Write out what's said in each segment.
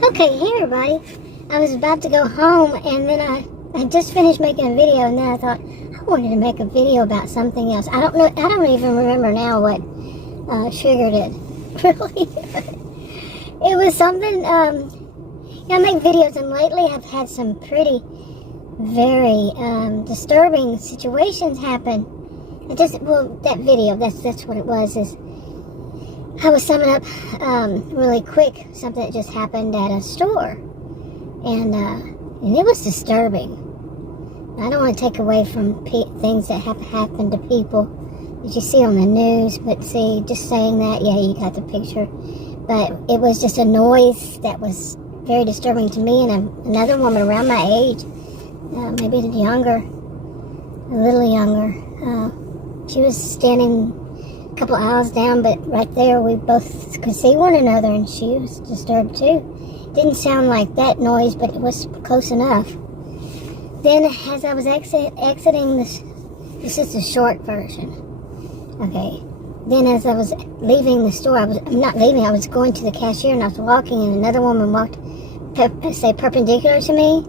Okay, hey everybody. I was about to go home and then I just finished making a video and then I thought I wanted to make a video about something else. I don't even remember now what triggered it. Really? It was something, I make videos and lately I've had some very disturbing situations happen. That video, that's what it was, is I was summing up really quick something that just happened at a store, and it was disturbing. I don't want to take away from things that have happened to people that you see on the news, but see, just saying that, yeah, you got the picture. But it was just a noise that was very disturbing to me, and another woman around my age, maybe a little younger, she was standing a couple aisles down, but right there we both could see one another, and she was disturbed too. Didn't sound like that noise, but it was close enough. Then as I was exiting this is the short version. Okay. Then as I was leaving the store, I was going to the cashier, and I was walking, and another woman walked, perpendicular to me,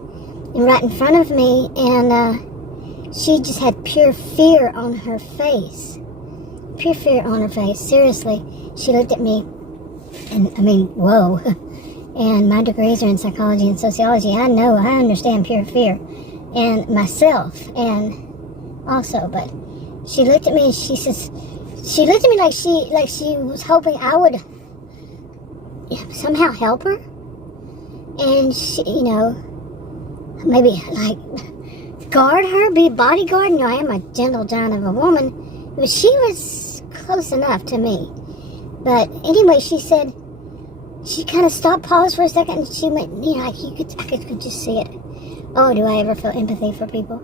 and right in front of me, and she just had pure fear on her face. Pure fear on her face. Seriously, she looked at me, and I mean, whoa. And my degrees are in psychology and sociology. I understand pure fear, and myself, and also. But she looked at me, and she looked at me like she was hoping I would somehow help her, and she, maybe like guard her, be a bodyguard. I am a gentle giant of a woman, but she was close enough to me. But anyway, she said, she kind of stopped, paused for a second, and she went, I could just see it. Oh, do I ever feel empathy for people?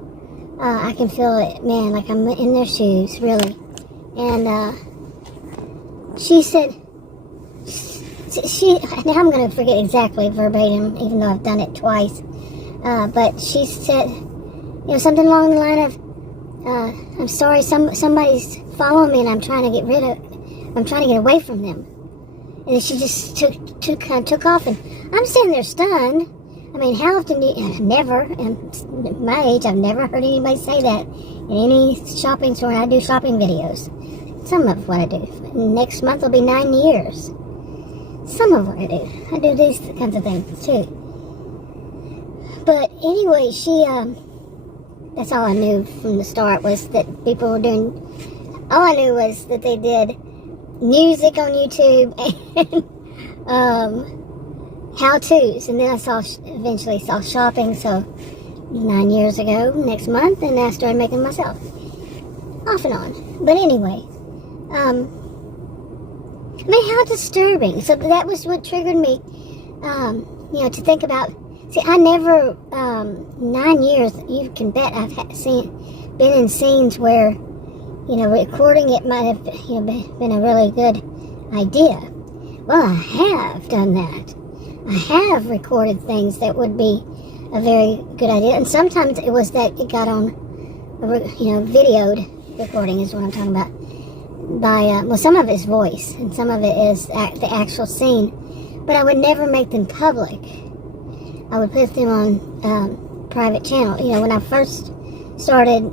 I can feel it, man, like I'm in their shoes, really. And she said, now I'm going to forget exactly verbatim, even though I've done it twice. But she said, something along the line of, I'm sorry, somebody's following me, and I'm trying to get away from them. And then she just took off, and I'm standing there stunned. I mean, how often never, and my age, I've never heard anybody say that in any shopping store. I do shopping videos. Some of what I do. Next month will be 9 years. Some of what I do. I do these kinds of things too. But anyway, that's all I knew from the start, was that people were doing, all I knew was that they did music on YouTube and how-tos. And then I eventually saw shopping, so 9 years ago, next month, and I started making myself. Off and on. But anyway, I mean, how disturbing. So that was what triggered me, to think about. See, I never, 9 years, you can bet I've been in scenes where, recording it might have, been a really good idea. Well, I have done that. I have recorded things that would be a very good idea. And sometimes it was that it got on, videoed recording is what I'm talking about. By, some of it's voice, and some of it is the actual scene. But I would never make them public. I would put them on private channel. When I first started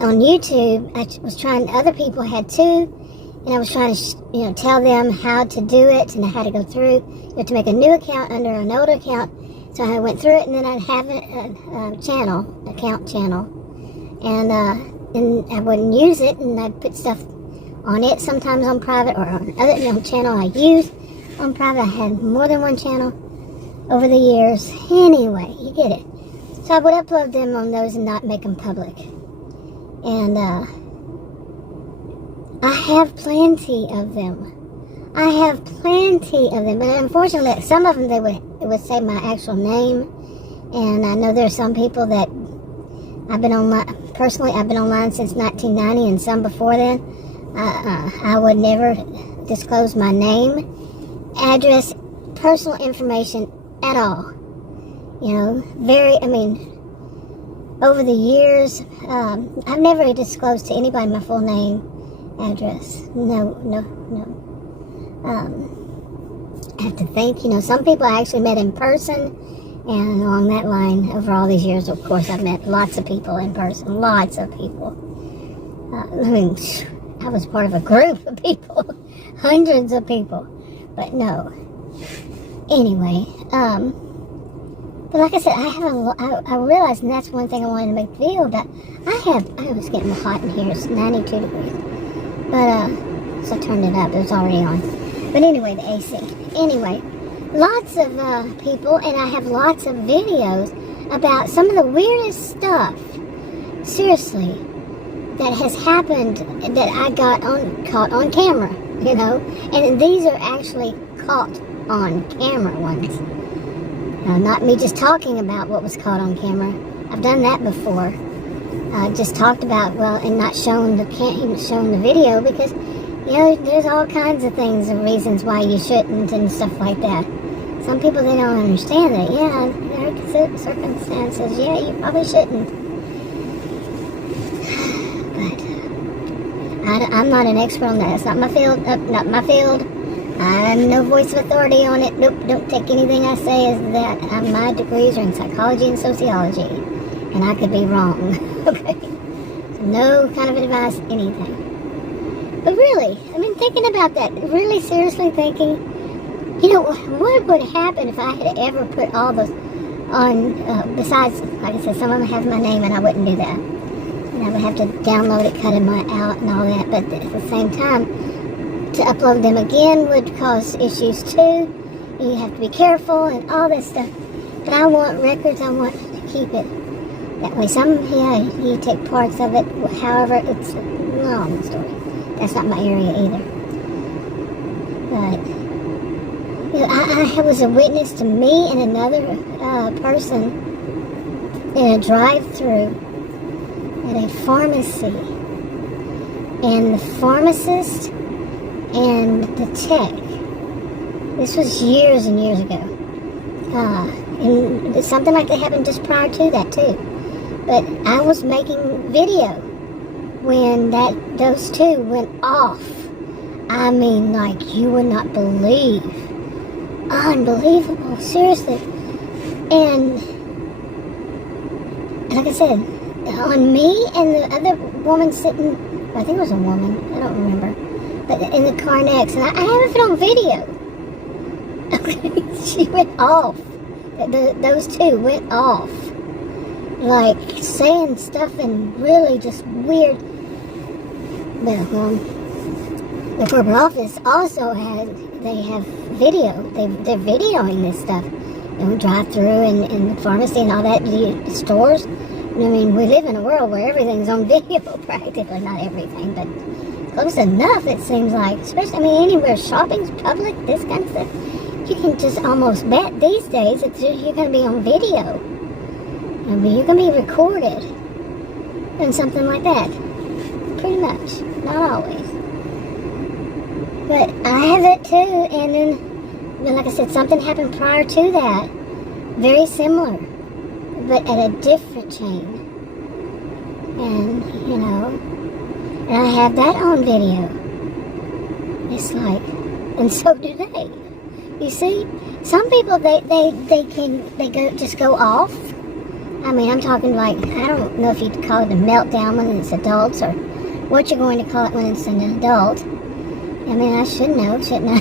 on YouTube, I was trying, other people had too, and I was trying to, tell them how to do it, and I had to go through, to make a new account under an old account. So I went through it, and then I'd have a account channel, and I wouldn't use it, and I'd put stuff on it, sometimes on private, or on other channel I used on private. I had more than one channel over the years. Anyway, you get it. So I would upload them on those and not make them public. And I have plenty of them. But unfortunately, some of them it would say my actual name. And I know there are some people that I've been online since 1990, and some before then. I would never disclose my name, address, personal information at all. Over the years, I've never disclosed to anybody my full name, address. No. have to think. You know, some people I actually met in person, and along that line, over all these years, of course, I've met lots of people in person, lots of people. I mean, I was part of a group of people, hundreds of people, but no. Anyway, but like I said, I realized, and that's one thing I wanted to make a video about. I was getting hot in here. It's 92 degrees, but so I turned it up. It was already on. But anyway, the AC. Anyway, lots of people, and I have lots of videos about some of the weirdest stuff. Seriously, that has happened that I got caught on camera. You know, and these are actually caught on camera ones. Not me just talking about what was caught on camera. I've done that before. Just talked about, well, and not shown the video because, you know, there's all kinds of things and reasons why you shouldn't and stuff like that. Some people, they don't understand that. Yeah, there are circumstances. Yeah, you probably shouldn't. But I'm not an expert on that. It's not my field. Not my field. I'm no voice of authority on it. Nope, don't take anything I say as that. My degrees are in psychology and sociology, and I could be wrong. Okay? So no kind of advice, anything. But really, I mean, thinking about that, really seriously thinking, you know, what would happen if I had ever put all those on, besides, like I said, some of them have my name, and I wouldn't do that. And I would have to download it, cut them out, and all that, but at the same time, to upload them again would cause issues too. You have to be careful and all this stuff. But I want records, I want to keep it that way. You take parts of it, however, it's a long story. That's not my area either. But, you know, I was a witness to me and another person in a drive-through at a pharmacy. And the pharmacist and the tech, this was years and years ago, and something like that happened just prior to that too. But I was making video when those two went off. I mean, like, you would not believe. Unbelievable, seriously. And like I said, on me and the other woman sitting, I think it was a woman, I don't remember, but in the car next, and I have it on video. She went off. Those two went off. Like, saying stuff and really just weird. Well, the corporate office also they have video. They're videoing this stuff. You know, drive through and the pharmacy and all that, the stores. I mean, we live in a world where everything's on video, practically. Not everything, but close enough, it seems like. Especially, I mean, anywhere shopping's public, this kind of stuff. You can just almost bet these days that you're going to be on video. I mean, you're going to be recorded. And something like that. Pretty much. Not always. But I have it too, and then, like I said, something happened prior to that. Very similar. But at a different chain. And, you know, and I have that on video. It's like, and so do they. You see, some people, they just go off. I mean, I'm talking like, I don't know if you'd call it a meltdown when it's adults, or what you're going to call it when it's an adult. I mean, I should know, shouldn't I?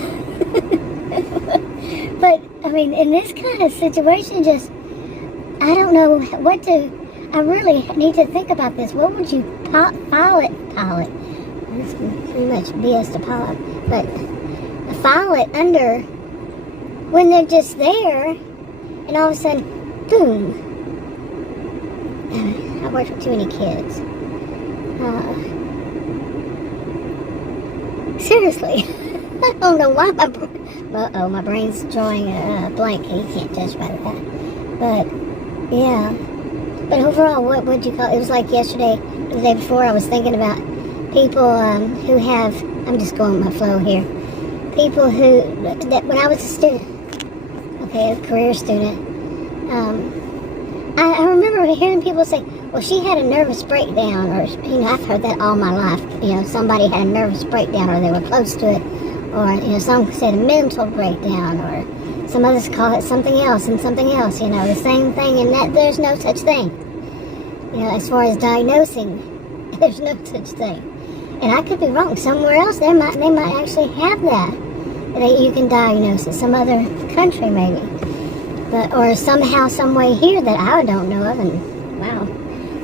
But, I mean, in this kind of situation, just, I don't know what to, I really need to think about this. What would you file it? That's pretty much BS to pilot. But file it under when they're just there, and all of a sudden, boom. I worked with too many kids. Seriously. I don't know why my brain's drawing a blank. You can't judge by that. But, yeah. But overall, what would you call it? It was like yesterday, the day before, I was thinking about people who have, I'm just going with my flow here. People that when I was a student, okay, a career student, I remember hearing people say, well, she had a nervous breakdown, or, you know, I've heard that all my life. You know, somebody had a nervous breakdown, or they were close to it, Or, some said a mental breakdown, or some others call it something else and something else, the same thing, and that there's no such thing. As far as diagnosing, there's no such thing. And I could be wrong. Somewhere else, they might actually have that you can diagnose it. Some other country, maybe. Or somehow, some way here that I don't know of, and wow,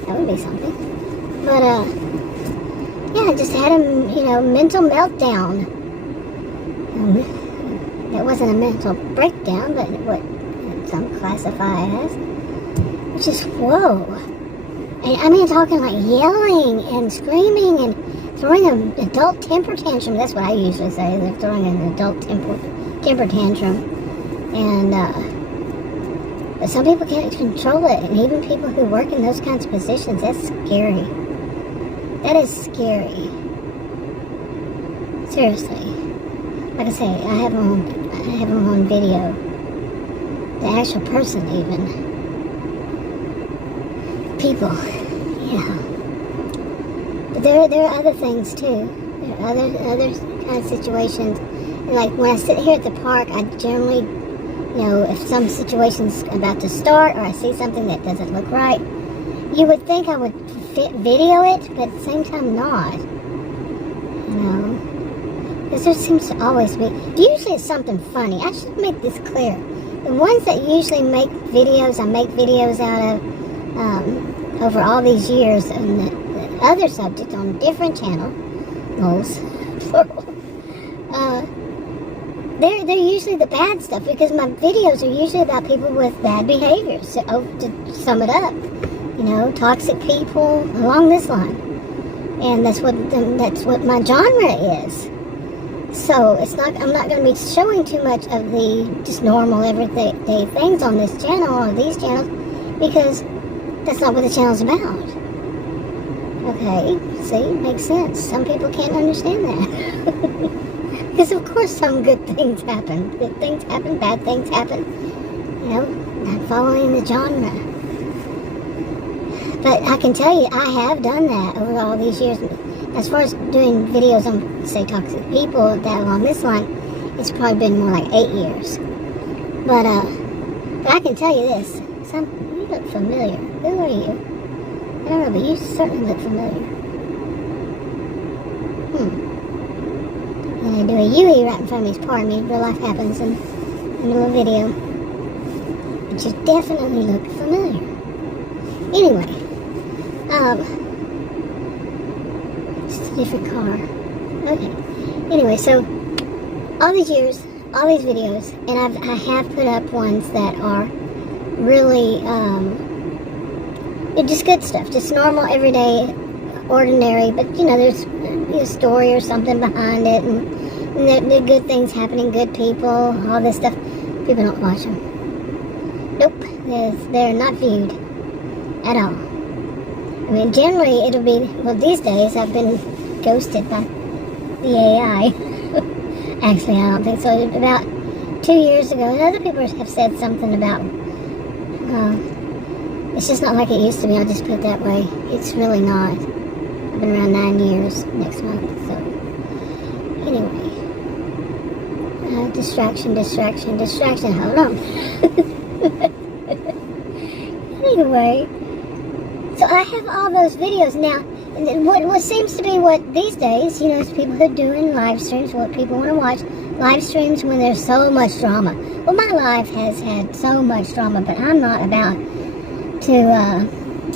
that would be something. But, yeah, I just had a, mental meltdown. That wasn't a mental breakdown, but what some classify as. Which is, whoa. And I mean, talking like yelling and screaming and throwing an adult temper tantrum. That's what I usually say. They're throwing an adult temper tantrum. And, but some people can't control it. And even people who work in those kinds of positions, that's scary. That is scary. Seriously. Like I say, I have them on video. The actual person, even. People. Yeah. But there are other things too. There are other kind of situations. Like when I sit here at the park, I generally, if some situation's about to start or I see something that doesn't look right, you would think I would video it, but at the same time not. Because there seems to always be, usually it's something funny. I should make this clear. The ones that usually make videos, I make videos out of over all these years on the other subject on different channels, plural. They're usually the bad stuff because my videos are usually about people with bad behaviors. So, to sum it up, toxic people along this line, and that's what my genre is. So I'm not going to be showing too much of the just normal everyday things on this channel or these channels because that's not what the channel's about. Okay, see, makes sense. Some people can't understand that. Because of course some good things happen. Good things happen, bad things happen. Not following the genre. But I can tell you, I have done that over all these years. As far as doing videos on, say, toxic people that along this line, it's probably been more like 8 years. But I can tell you this. You look familiar. Who are you? I don't know, but you certainly look familiar. And I do a Yui right in front of me. Pardon me, real life happens in the middle of a video. But you definitely look familiar. Anyway, just a different car. Okay. Anyway, so all these years, all these videos, and I have put up ones that are really, just good stuff, just normal, everyday, ordinary, but there's a story or something behind it, and there are good things happening, good people, all this stuff. People don't watch them. Nope, they're not viewed at all. I mean, generally it'll be, these days I've been ghosted by the AI. Actually, I don't think so. About 2 years ago, and other people have said something about, it's just not like it used to be, I'll just put it that way. It's really not. I've been around 9 years next month, so. Anyway. Distraction, hold on. Anyway. So I have all those videos now. And what seems to be what these days, is people who are doing live streams, what people want to watch. Live streams when there's so much drama. Well, my life has had so much drama, but I'm not about to,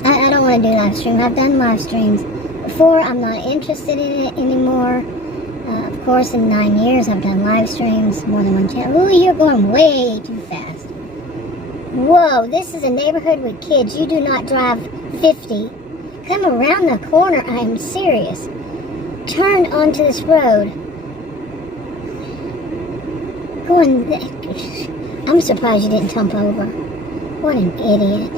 I don't want to do live streams. I've done live streams before. I'm not interested in it anymore. Of course, in 9 years, I've done live streams, more than one channel. Ooh, you're going way too fast. Whoa, this is a neighborhood with kids. You do not drive 50. Come around the corner, I am serious. Turn onto this road. I'm surprised you didn't tump over. What an idiot.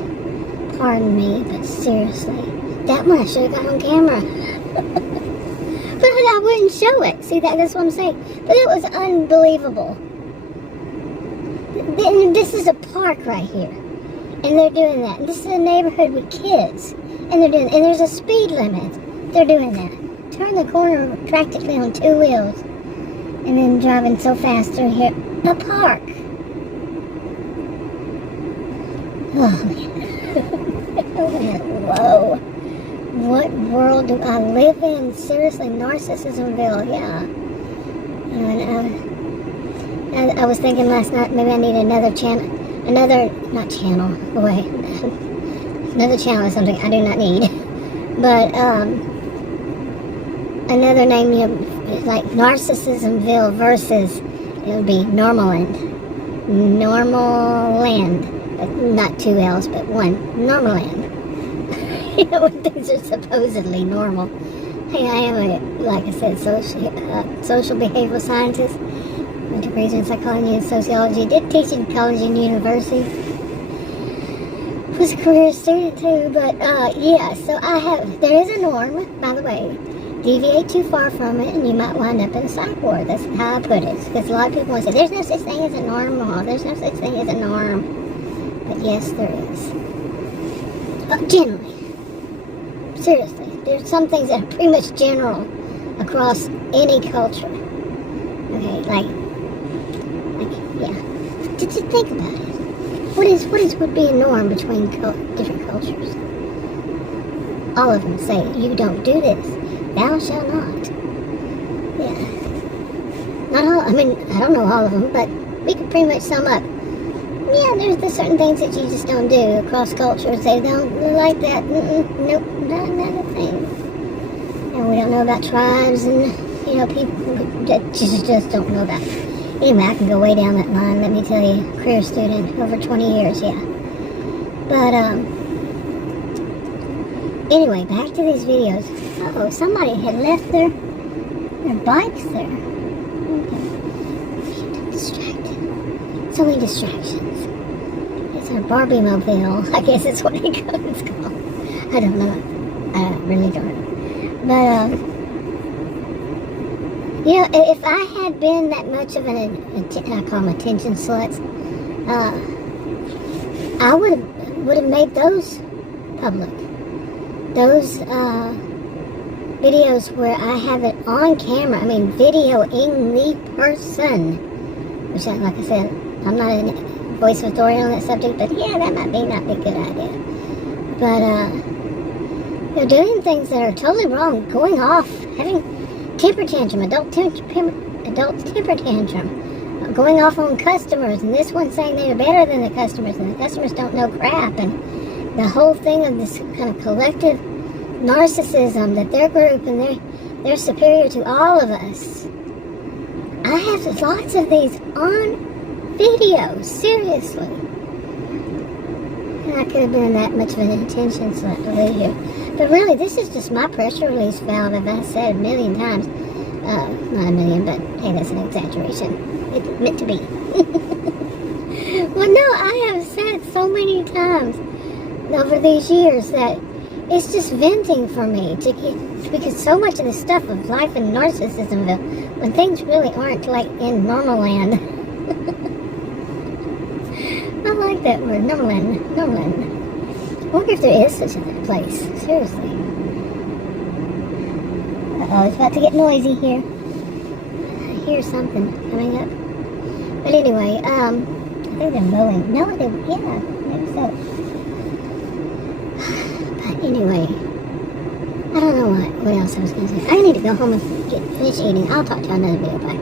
Pardon me, but seriously. That one I should have got on camera. But I wouldn't show it. See, that's what I'm saying. But it was unbelievable. This is a park right here. And they're doing that. And this is a neighborhood with kids. And they're doing, and there's a speed limit. They're doing that. Turn the corner practically on 2 wheels. And And then driving so fast through here. The park. Oh, man. Oh, man. Whoa. What world do I live in? Seriously, Narcissismville, yeah. And I was thinking last night, maybe I need another channel. Not channel, boy. Another channel is something I do not need. But, another name, like Narcissismville versus, it would be Normaland. Normaland. Not two L's, but one. Normaland. You know, when things are supposedly normal. Hey, I am a, like I said, social behavioral scientist. With degrees in psychology and sociology. Did teach in college and university. Was a career student too, but yeah, so there is a norm, by the way. Deviate too far from it and you might wind up in a psych ward. That's how I put it. Because a lot of people want to say, there's no such thing as a normal. There's no such thing as a norm. But yes, there is. But generally. Seriously. There's some things that are pretty much general across any culture. Okay, like yeah. Just think about it. What would be a norm between different cultures? All of them say, you don't do this. Thou shalt not. Yeah. Not all, I mean, I don't know all of them, but we could pretty much sum up. Yeah, there's certain things that you just don't do across cultures. They don't like that. Nope, not a thing. And we don't know about tribes and, you know, people that just don't know about it. Anyway, I can go way down that line, let me tell you. Career student, over 20 years, yeah. But, anyway, back to these videos. Uh-oh, somebody had left their bikes there. Okay. I'm distracted. So many distractions. It's a Barbie mobile. I guess it's what it's called. I don't know. I really don't. But, you know, if I had been that much of I call them attention sluts, I would have made those public. Those videos where I have it on camera, I mean videoing the person, which, like I said, I'm not a voice of authority on that subject, but yeah, that might not be a good idea. But, you know, doing things that are totally wrong, going off, having temper tantrum, adult temper tantrum, going off on customers, and this one saying they're better than the customers, and the customers don't know crap, and the whole thing of this kind of collective narcissism that their group and they're superior to all of us. I have lots of these on video, seriously. And I could have been that much of an attention slut over here. But really, this is just my pressure release valve, as I said a million times. Not a million, but hey, that's an exaggeration. It's meant to be. Well, no, I have said so many times over these years that it's just venting for me because so much of the stuff of life in Narcissismville, when things really aren't like in Normaland. I like that word, Normaland. I wonder if there is such a place. Seriously. Uh-oh, it's about to get noisy here. I hear something coming up. But anyway, I think they're mowing. No, yeah, maybe so. But anyway, I don't know what else I was going to say. I need to go home and finish eating. I'll talk to you on another video. Bye.